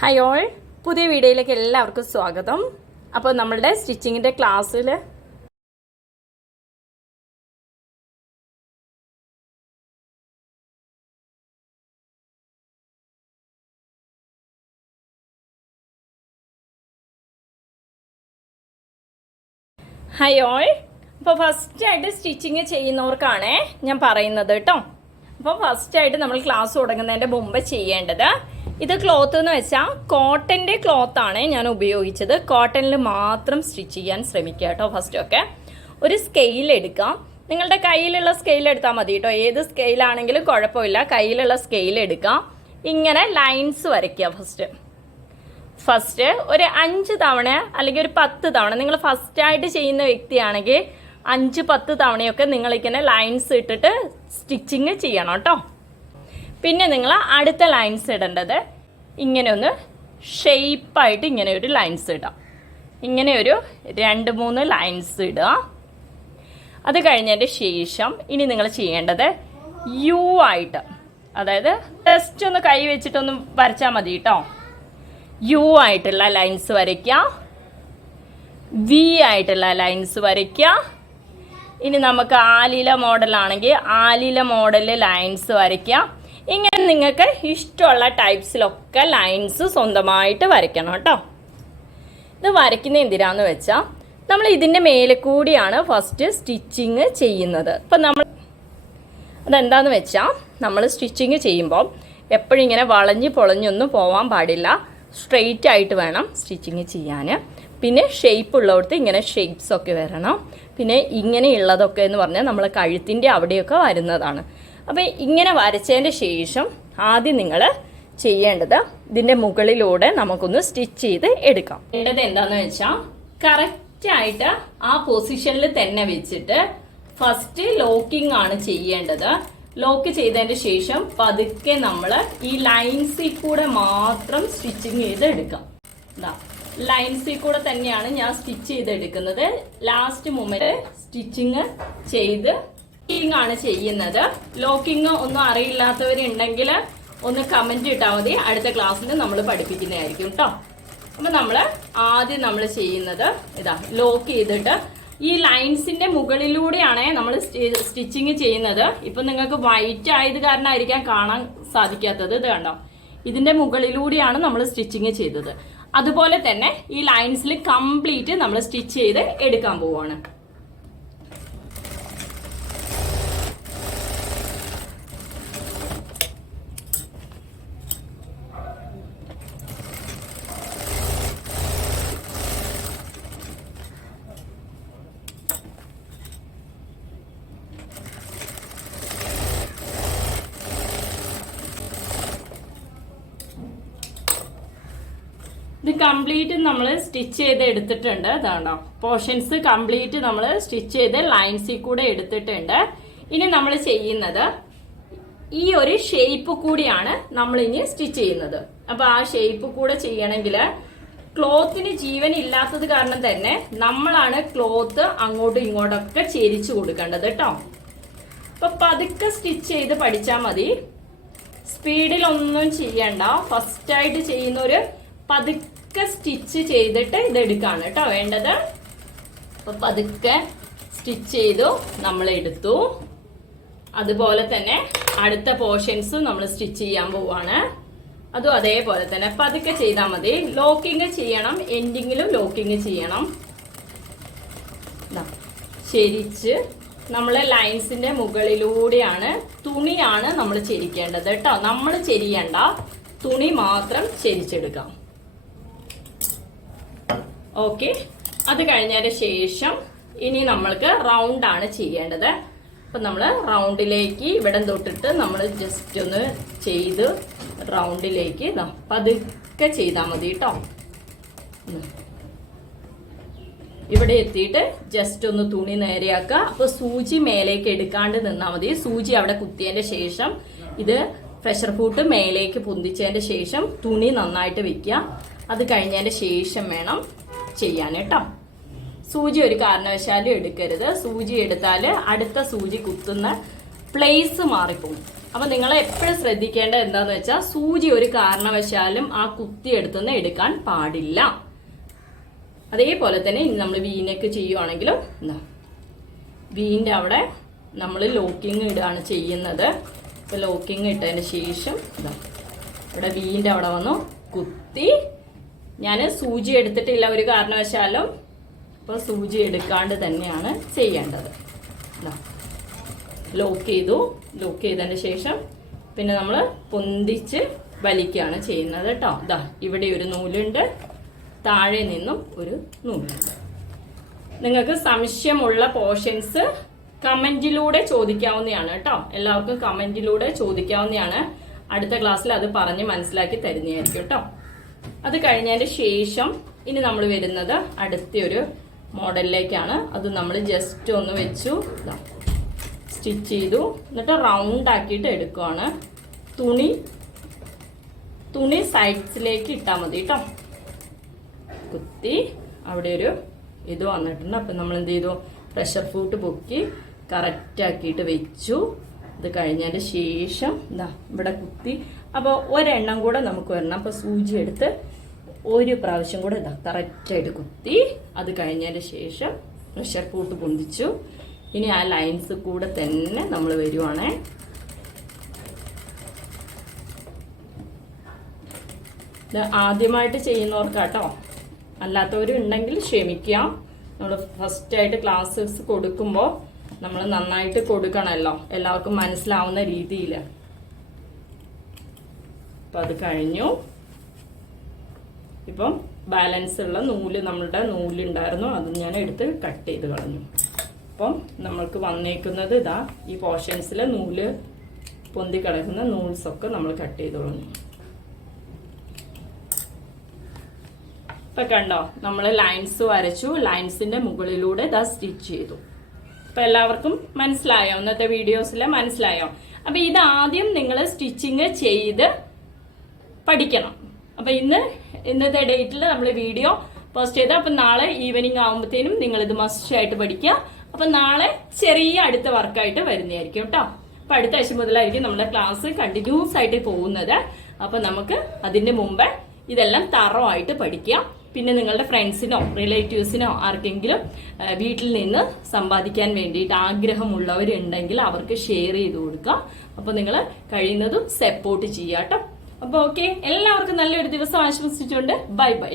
Hi all പുതിയ വീഡിയോയിലേക്ക് എല്ലാവർക്കും സ്വാഗതം. അപ്പോൾ നമ്മളുടെ സ്റ്റിച്ചിങ്ങിന്റെ ക്ലാസ്സിൽ ഹായ് ഓൾ അപ്പോൾ ഫസ്റ്റായിട്ട് സ്റ്റിച്ചിങ് ചെയ്യുന്നവർക്കാണേ ഞാൻ പറയുന്നത് കേട്ടോ. അപ്പോൾ ഫസ്റ്റായിട്ട് നമ്മൾ ക്ലാസ് തുടങ്ങുന്നതിന്റെ മുമ്പ് ചെയ്യേണ്ടത് ഇത് ക്ലോത്ത് എന്ന് വെച്ചാൽ കോട്ടന്റെ ക്ലോത്താണ് ഞാൻ ഉപയോഗിച്ചത്. കോട്ടണിൽ മാത്രം സ്റ്റിച്ച് ചെയ്യാൻ ശ്രമിക്കുക കേട്ടോ ഫസ്റ്റ് ഒക്കെ. ഒരു സ്കെയിൽ എടുക്കാം. നിങ്ങളുടെ കയ്യിലുള്ള സ്കെയിൽ എടുത്താൽ മതി കേട്ടോ. ഏത് സ്കെയിലാണെങ്കിലും കുഴപ്പമില്ല. കയ്യിലുള്ള സ്കെയിൽ എടുക്കാം. ഇങ്ങനെ ലൈൻസ് വരയ്ക്കുക ഫസ്റ്റ് ഫസ്റ്റ് ഒരു അഞ്ച് തവണ അല്ലെങ്കിൽ ഒരു പത്ത് തവണ. നിങ്ങൾ ഫസ്റ്റായിട്ട് ചെയ്യുന്ന വ്യക്തിയാണെങ്കിൽ അഞ്ച് പത്ത് തവണയൊക്കെ നിങ്ങളിങ്ങനെ ലൈൻസ് ഇട്ടിട്ട് സ്റ്റിച്ചിങ് ചെയ്യണം കേട്ടോ. പിന്നെ നിങ്ങൾ അടുത്ത ലൈൻസ് ഇടേണ്ടത് ഇങ്ങനെ ഒന്ന് ഷെയ്പ്പായിട്ട് ഇങ്ങനെ ഒരു ലൈൻസ് ഇടാം. ഇങ്ങനെ ഒരു രണ്ട് മൂന്ന് ലൈൻസ് ഇടുക. അത് കഴിഞ്ഞതിന്റെ ശേഷം ഇനി നിങ്ങൾ ചെയ്യേണ്ടത് യു ആയിട്ട് അതായത് ജസ്റ്റ് ഒന്ന് കൈ വെച്ചിട്ടൊന്ന് വരച്ചാൽ മതി കേട്ടോ. യു ആയിട്ടുള്ള ലൈൻസ് വരയ്ക്കുക. വി ആയിട്ടുള്ള ലൈൻസ് വരയ്ക്കുക. ഇനി നമുക്ക് ആലില മോഡലാണെങ്കിൽ ആലില മോഡലിൽ ലൈൻസ് വരയ്ക്കുക ഇങ്ങനെ നിങ്ങൾക്ക് ഇഷ്ടമുള്ള ടൈപ്സിലൊക്കെ ലൈൻസ് സ്വന്തമായിട്ട് വരയ്ക്കണം കേട്ടോ. ഇത് വരയ്ക്കുന്ന എന്തിനാന്ന് വെച്ചാൽ നമ്മൾ ഇതിന്റെ മേലെ കൂടിയാണ് ഫസ്റ്റ് സ്റ്റിച്ചിങ് ചെയ്യുന്നത്. ഇപ്പം നമ്മൾ അതെന്താന്ന് വെച്ചാൽ നമ്മൾ സ്റ്റിച്ചിങ് ചെയ്യുമ്പോൾ എപ്പോഴും ഇങ്ങനെ വളഞ്ഞ് പൊളഞ്ഞൊന്നും പോവാൻ പാടില്ല. സ്ട്രെയിറ്റ് ആയിട്ട് വേണം സ്റ്റിച്ചിങ് ചെയ്യാൻ. പിന്നെ ഷേപ്പ് ഉള്ളിടത്ത് ഇങ്ങനെ ഷേപ്സ് ഒക്കെ വരണം. പിന്നെ ഇങ്ങനെയുള്ളതൊക്കെ എന്ന് പറഞ്ഞാൽ നമ്മൾ കഴുത്തിന്റെ അവിടെയൊക്കെ വരുന്നതാണ്. അപ്പോൾ ഇങ്ങനെ വരച്ചതിന്റെ ശേഷം ആദ്യം നിങ്ങൾ ചെയ്യേണ്ടത് ഇതിന്റെ മുകളിലൂടെ നമുക്കൊന്ന് സ്റ്റിച്ച് ചെയ്ത് എടുക്കാം. വേണ്ടത് എന്താണെന്ന് വെച്ചാൽ കറക്റ്റായിട്ട് ആ പൊസിഷനിൽ തന്നെ വെച്ചിട്ട് ഫസ്റ്റ് ലോക്കിംഗ് ആണ് ചെയ്യേണ്ടത്. ലോക്ക് ചെയ്തതിന് ശേഷം പതുക്കെ നമ്മൾ ഈ ലൈൻസിൽ കൂടെ മാത്രം സ്റ്റിച്ചിങ് ചെയ്ത് എടുക്കാം. ലൈൻസിൽ കൂടെ തന്നെയാണ് ഞാൻ സ്റ്റിച്ച് ചെയ്തെടുക്കുന്നത്. ലാസ്റ്റ് മൊമെന്റ് സ്റ്റിച്ചിങ് ചെയ്ത് ലോക്കിംഗ് ആണ് ചെയ്യുന്നത്. ലോക്കിംഗ് ഒന്നും അറിയില്ലാത്തവരുണ്ടെങ്കിൽ ഒന്ന് കമന്റ് ഇട്ടാൽ മതി. അടുത്ത ക്ലാസ്സിൽ നമ്മൾ പഠിപ്പിക്കുന്നതായിരിക്കും കേട്ടോ അപ്പൊ നമ്മൾ ആദ്യം നമ്മൾ ചെയ്യുന്നത് ഇതാ ലോക്ക് ചെയ്തിട്ട് ഈ ലൈൻസിന്റെ മുകളിലൂടെയാണ് നമ്മൾ സ്റ്റിച്ചിങ് ചെയ്യുന്നത്. ഇപ്പൊ നിങ്ങൾക്ക് വൈറ്റ് ആയത് കാരണമായിരിക്കാം കാണാൻ സാധിക്കാത്തത്. ഇത് കണ്ടോ? ഇതിന്റെ മുകളിലൂടെയാണ് നമ്മൾ സ്റ്റിച്ചിങ് ചെയ്തത്. അതുപോലെ തന്നെ ഈ ലൈൻസിൽ കംപ്ലീറ്റ് നമ്മൾ സ്റ്റിച്ച് ചെയ്ത് എടുക്കാൻ പോവാണ്. ഇത് കംപ്ലീറ്റ് നമ്മൾ സ്റ്റിച്ച് ചെയ്ത് എടുത്തിട്ടുണ്ട്. ഇതാണോ? പോർഷൻസ് കംപ്ലീറ്റ് നമ്മൾ സ്റ്റിച്ച് ചെയ്ത് ലൈൻസിൽ കൂടെ എടുത്തിട്ടുണ്ട്. ഇനി നമ്മൾ ചെയ്യുന്നത് ഈ ഒരു ഷേപ്പ് കൂടിയാണ് നമ്മൾ ഇനി സ്റ്റിച്ച് ചെയ്യുന്നത്. അപ്പൊ ആ ഷേപ്പ് കൂടെ ചെയ്യണമെങ്കിൽ ക്ലോത്തിന് ജീവൻ ഇല്ലാത്തത് കാരണം തന്നെ നമ്മളാണ് ക്ലോത്ത് അങ്ങോട്ടും ഇങ്ങോട്ടൊക്കെ ചേരിച്ചു കൊടുക്കേണ്ടത് കേട്ടോ. അപ്പൊ പതുക്കെ സ്റ്റിച്ച് ചെയ്ത് പഠിച്ചാൽ മതി. സ്പീഡിലൊന്നും ചെയ്യണ്ട. ഫസ്റ്റായിട്ട് ചെയ്യുന്ന ഒരു പതുക്കെ സ്റ്റിച്ച് ചെയ്തിട്ട് ഇത് എടുക്കാണ് കേട്ടോ. വേണ്ടത്? അപ്പൊ പതുക്കെ സ്റ്റിച്ച് ചെയ്തു നമ്മൾ എടുത്തു. അതുപോലെ തന്നെ അടുത്ത പോർഷൻസും നമ്മൾ സ്റ്റിച്ച് ചെയ്യാൻ പോവാണ്. അതും അതേപോലെ തന്നെ പതുക്കെ ചെയ്താൽ മതി. ലോക്കിങ് ചെയ്യണം എൻഡിങ്ങിലും ലോക്കിങ് ചെയ്യണം. ദാ, ചെരിച്ച് നമ്മളെ ലൈൻസിന്റെ മുകളിലൂടെയാണ് തുണിയാണ് നമ്മൾ ചെരിക്കേണ്ടത് കേട്ടോ. നമ്മൾ ചെരിയണ്ട തുണി മാത്രം ചെരിച്ചെടുക്കാം. ഓക്കെ അത് കഴിഞ്ഞതിന് ശേഷം ഇനി നമ്മൾക്ക് റൗണ്ട് ആണ് ചെയ്യേണ്ടത്. അപ്പൊ നമ്മൾ റൗണ്ടിലേക്ക് ഇവിടെ തൊട്ടിട്ട് നമ്മൾ ജസ്റ്റ് ഒന്ന് ചെയ്ത് റൗണ്ടിലേക്ക് പതുക്കെ ചെയ്താൽ മതി കേട്ടോ ഇവിടെ എത്തിയിട്ട് ജസ്റ്റ് ഒന്ന് തുണി നേരെയാക്കുക. അപ്പോൾ സൂചി മേലേക്ക് എടുക്കാണ്ട് നിന്നാൽ മതി. സൂചി അവിടെ കുത്തിയതിന്റെ ശേഷം ഇത് പ്രഷർ ഫൂട്ട് മേലേക്ക് പൊന്തിച്ചതിന്റെ ശേഷം തുണി നന്നായിട്ട് വെക്കുക. അത് കഴിഞ്ഞതിന്റെ ശേഷം വേണം ചെയ്യാൻ കേട്ടോ. സൂചി ഒരു കാരണവശാലും എടുക്കരുത്. സൂചി എടുത്താൽ അടുത്ത സൂചി കുത്തുന്ന പ്ലേസ് മാറിപ്പോകും. അപ്പൊ നിങ്ങൾ എപ്പോഴും ശ്രദ്ധിക്കേണ്ടത് എന്താന്ന് വെച്ചാൽ സൂചി ഒരു കാരണവശാലും ആ കുത്തി എടുത്തുനിന്ന് എടുക്കാൻ പാടില്ല. അതേപോലെ തന്നെ ഇനി നമ്മൾ വീനൊക്കെ ചെയ്യുവാണെങ്കിലും എന്താ വീന്റെ അവിടെ നമ്മൾ ലോക്കിങ് ഇടുകയാണ് ചെയ്യുന്നത്. ഇപ്പൊ ലോക്കിങ് ഇട്ടതിന് ശേഷം ഇതാ ഇവിടെ വീന്റെ അവിടെ വന്നു കുത്തി ഞാൻ സൂചി എടുത്തിട്ടില്ല ഒരു കാരണവശാലും. അപ്പോൾ സൂചി എടുക്കാണ്ട് തന്നെയാണ് ചെയ്യേണ്ടത്. ലോക്ക് ചെയ്തു. ലോക്ക് ചെയ്തതിന് ശേഷം പിന്നെ നമ്മൾ പൊന്തിച്ച് വലിക്കുകയാണ് ചെയ്യുന്നത് കേട്ടോ ദാ ഇവിടെ ഒരു നൂലുണ്ട്. താഴെ നിന്നും ഒരു നൂലുണ്ട്. നിങ്ങൾക്ക് സംശയമുള്ള പോർഷൻസ് കമന്റിലൂടെ ചോദിക്കാവുന്നതാണ് കേട്ടോ എല്ലാവർക്കും കമന്റിലൂടെ ചോദിക്കാവുന്നതാണ്. അടുത്ത ക്ലാസ്സിൽ അത് പറഞ്ഞ് മനസ്സിലാക്കി തരുന്നതായിരിക്കും കേട്ടോ അത് കഴിഞ്ഞതിന് ശേഷം ഇനി നമ്മൾ വരുന്നത് അടുത്തൊരു മോഡലിലേക്കാണ്. അത് നമ്മൾ ജസ്റ്റ് ഒന്ന് വെച്ചു. സ്റ്റിച്ച് ചെയ്തു. എന്നിട്ട് റൗണ്ട് ആക്കിയിട്ട് എടുക്കുവാണ്. തുണി തുണി സൈഡ്സിലേക്ക് ഇട്ടാൽ മതി കേട്ടോ കുത്തി അവിടെ ഒരു ഇത് വന്നിട്ടുണ്ട്. അപ്പം നമ്മൾ എന്ത് ചെയ്തു? പ്രഷർ ഫൂട്ട് പൊക്കി കറക്റ്റ് ആക്കിയിട്ട് വെച്ചു. ഇത് കഴിഞ്ഞതിന് ശേഷം ഇതാ ഇവിടെ കുത്തി അപ്പോൾ ഒരെണ്ണം കൂടെ നമുക്ക് വരണം. അപ്പോൾ സൂചി എടുത്ത് ഒരു പ്രാവശ്യം കൂടെ ഇതാ കറക്റ്റായിട്ട് കുത്തി. അത് കഴിഞ്ഞതിന് ശേഷം പ്രഷർ പൂട്ട് പൊന്തിച്ചു. ഇനി ആ ലൈൻസ് കൂടെ തന്നെ നമ്മൾ വരുവാണേ. ഇത് ആദ്യമായിട്ട് ചെയ്യുന്നവർക്കാട്ടോ. അല്ലാത്തവരുണ്ടെങ്കിൽ ക്ഷമിക്കാം. നമ്മൾ ഫസ്റ്റായിട്ട് ക്ലാസ്സസ് കൊടുക്കുമ്പോൾ നമ്മൾ നന്നായിട്ട് കൊടുക്കണമല്ലോ എല്ലാവർക്കും മനസ്സിലാവുന്ന രീതിയിൽ അപ്പം അത് കഴിഞ്ഞു. ഇപ്പം ബാലൻസ് ഉള്ള നൂൽ നമ്മളുടെ നൂലുണ്ടായിരുന്നു അത് ഞാൻ എടുത്ത് കട്ട് ചെയ്ത് കളഞ്ഞു. അപ്പം നമ്മൾക്ക് വന്നേക്കുന്നത് ഇതാ ഈ പോർഷൻസിലെ നൂൽ പൊന്തി കിടക്കുന്ന നൂൽസൊക്കെ നമ്മൾ കട്ട് ചെയ്ത് കളഞ്ഞു. ഇപ്പൊ കണ്ടോ നമ്മൾ ലൈൻസ് വരച്ചു ലൈൻസിന്റെ മുകളിലൂടെ ഇതാ സ്റ്റിച്ച് ചെയ്തു. അപ്പൊ എല്ലാവർക്കും മനസ്സിലായോ? ഇന്നത്തെ വീഡിയോസിൽ മനസ്സിലായോ? അപ്പൊ ഇത് ആദ്യം നിങ്ങൾ സ്റ്റിച്ചിങ് ചെയ്ത് പഠിക്കണം. അപ്പൊ ഇന്ന് ഇന്നത്തെ ഡേറ്റിൽ നമ്മൾ വീഡിയോ പോസ്റ്റ് ചെയ്ത് അപ്പൊ നാളെ ഈവനിങ് ആകുമ്പോഴത്തേനും നിങ്ങൾ ഇത് മസ്റ്റ് ആയിട്ട് പഠിക്കുക. അപ്പൊ നാളെ ചെറിയ അടുത്ത വർക്കായിട്ട് വരുന്നതായിരിക്കും കേട്ടോ. അപ്പൊ അടുത്ത ആഴ്ച മുതലായിരിക്കും നമ്മുടെ ക്ലാസ് കണ്ടിന്യൂസ് ആയിട്ട് പോകുന്നത്. അപ്പൊ നമുക്ക് അതിന്റെ മുമ്പ് ഇതെല്ലാം തറവായിട്ട് പഠിക്കാം. പിന്നെ നിങ്ങളുടെ ഫ്രണ്ട്സിനോ റിലേറ്റീവ്സിനോ ആർക്കെങ്കിലും വീട്ടിൽ നിന്ന് സമ്പാദിക്കാൻ വേണ്ടിയിട്ട് ആഗ്രഹമുള്ളവരുണ്ടെങ്കിൽ അവർക്ക് ഷെയർ ചെയ്ത് കൊടുക്കുക അപ്പോൾ നിങ്ങൾ കഴിയുന്നതും സപ്പോർട്ട് ചെയ്യാട്ടോ അപ്പോൾ ഓക്കെ എല്ലാവർക്കും നല്ലൊരു ദിവസം ആശംസിച്ചുകൊണ്ട് ബൈ ബൈ